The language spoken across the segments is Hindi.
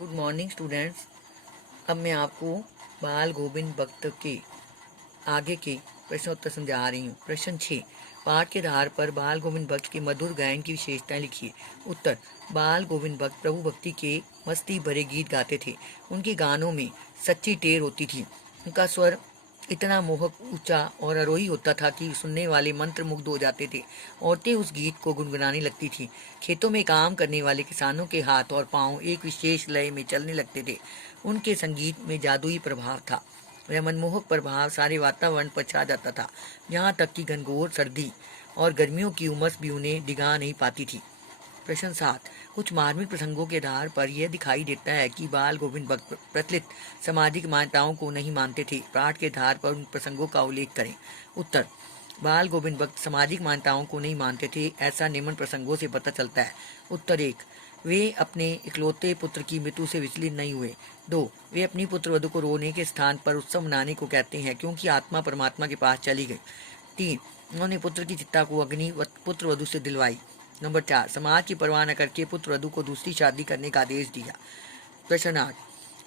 Good morning students. अब मैं आपको बाल गोविंद भक्त के आगे के प्रश्नोत्तर समझा रही हूँ। प्रश्न 6, पाठ के आधार पर बाल गोविंद भक्त के मधुर गायन की विशेषताएं लिखिए। उत्तर, बाल गोविंद भक्त प्रभु भक्ति के मस्ती भरे गीत गाते थे। उनके गानों में सच्ची टेर होती थी। उनका स्वर इतना मोहक, ऊंचा और आरोही होता था कि सुनने वाले मंत्र मुग्ध हो जाते थे। औरतें उस गीत को गुनगुनाने लगती थी। खेतों में काम करने वाले किसानों के हाथ और पांव एक विशेष लय में चलने लगते थे। उनके संगीत में जादुई प्रभाव था। वह मनमोहक प्रभाव सारे वातावरण पर छा जाता था, यहाँ तक कि घनघोर सर्दी और गर्मियों की उमस भी उन्हें डिगा नहीं पाती थी। प्रश्न 7, कुछ मार्मिक प्रसंगों के आधार पर यह दिखाई देता है कि बाल गोविंद भक्त प्रचलित सामाजिक मान्यताओं को नहीं मानते थे। पाठ के आधार पर उन प्रसंगों का उल्लेख करें। उत्तर, बाल गोविंद भक्त सामाजिक मान्यताओं को नहीं मानते थे, ऐसा निम्न प्रसंगों से पता चलता है। उत्तर 1, वे अपने इकलौते पुत्र की मृत्यु से विचलित नहीं हुए। 2, वे अपनी पुत्र वधु को रोने के स्थान पर उत्सव मनाने को कहते हैं क्योंकि आत्मा परमात्मा के पास चली गई। 3, उन्होंने पुत्र की चिता को अग्नि पुत्र वधु से दिलवाई। नंबर 4, समाज की परवाह न करके पुत्र वधु को दूसरी शादी करने का आदेश दिया। प्रश्न 8,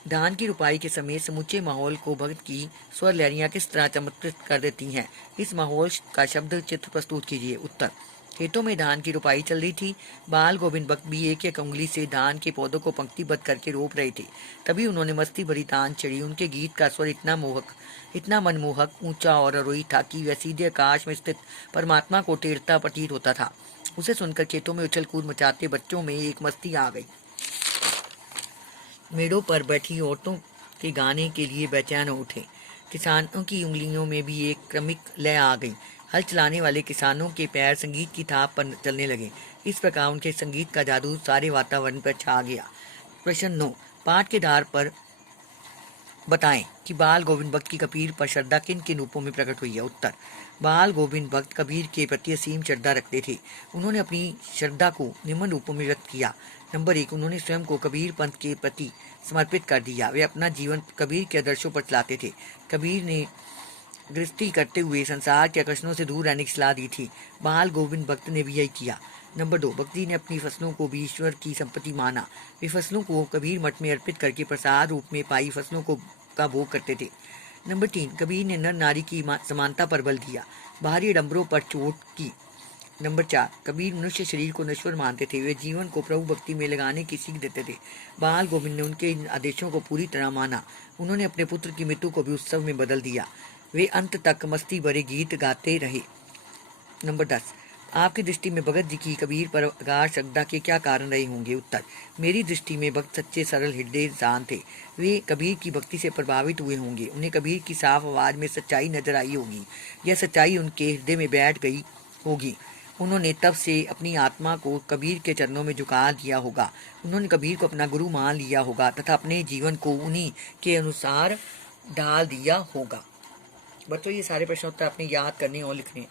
धान की रुपाई के समय समूचे माहौल को भक्त की स्वर लहरियां किस तरह चमत्कृत कर देती हैं? इस माहौल का शब्द चित्र प्रस्तुत कीजिए। उत्तर, खेतों में धान की रुपाई चल रही थी। बाल गोविंद भक्त भी एक एक उंगली से धान के पौधों को पंक्तिबद्ध करके रोप रहे थे। तभी उन्होंने मस्ती भरी तान चढ़ी। उनके गीत का स्वर इतना मोहक, इतना मनमोहक, ऊंचा और आरोही था कि वह सीधे आकाश में स्थित परमात्मा को टेरता प्रतीत होता था। उसे सुनकर खेतों में उछल कूद मचाते बच्चों में एक मस्ती आ गई। मेड़ों पर बैठी औरतों के गाने के लिए बेचैन हो उठे। किसानों की उंगलियों में भी एक क्रमिक लय आ गई। हल चलाने वाले किसानों के पैर संगीत की थाप पर चलने लगे। इस प्रकार उनके संगीत का जादू सारे वातावरण पर छा गया। प्रश्न 9, पाठ के आधार पर बताएं कि बाल गोविंद भक्त की कबीर पर श्रद्धा किन किन रूपों में प्रकट हुई है। उत्तर, बाल गोविंद भक्त कबीर के प्रति असीम श्रद्धा रखते थे। उन्होंने अपनी श्रद्धा को निम्न रूपों में व्यक्त किया। नंबर 1, उन्होंने स्वयं को कबीर पंथ के प्रति समर्पित कर दिया। वे अपना जीवन कबीर के आदर्शों पर चलाते थे। कबीर ने गृहस्थी करते हुए संसार के आकर्षणों से दूर रहने की सलाह दी थी। बाल गोविंद भक्त ने भी यही किया। नंबर 2, भक्ति ने अपनी फसलों को भी ईश्वर की संपत्ति माना। वे फसलों को कबीर मठ में अर्पित करके प्रसाद रूप में पाई फसलों को का भोग करते थे। नंबर 3, कबीर ने नर नारी की समानता पर बल दिया, बाहरी आडंबरों पर चोट की। नंबर 4, कबीर मनुष्य शरीर को नश्वर मानते थे। वे जीवन को प्रभु भक्ति में लगाने की सीख देते थे। बाल गोविंद ने उनके इन आदेशों को पूरी तरह माना। उन्होंने अपने पुत्र की मृत्यु को भी उत्सव में बदल दिया। वे अंत तक मस्ती भरे गीत गाते रहे। नंबर 10, आपकी दृष्टि में भगत जी की कबीर पर अगाध श्रद्धा के क्या कारण रहे होंगे? उत्तर, मेरी दृष्टि में भक्त सच्चे सरल हृदय इंसान थे। वे कबीर की भक्ति से प्रभावित हुए होंगे। उन्हें कबीर की साफ आवाज में सच्चाई नजर आई होगी। यह सच्चाई उनके हृदय में बैठ गई होगी। उन्होंने तब से अपनी आत्मा को कबीर के चरणों में झुका दिया होगा। उन्होंने कबीर को अपना गुरु मान लिया होगा तथा अपने जीवन को उन्हीं के अनुसार ढाल दिया होगा। बच्चों, ये सारे प्रश्नोत्तर आपने याद करने और लिखने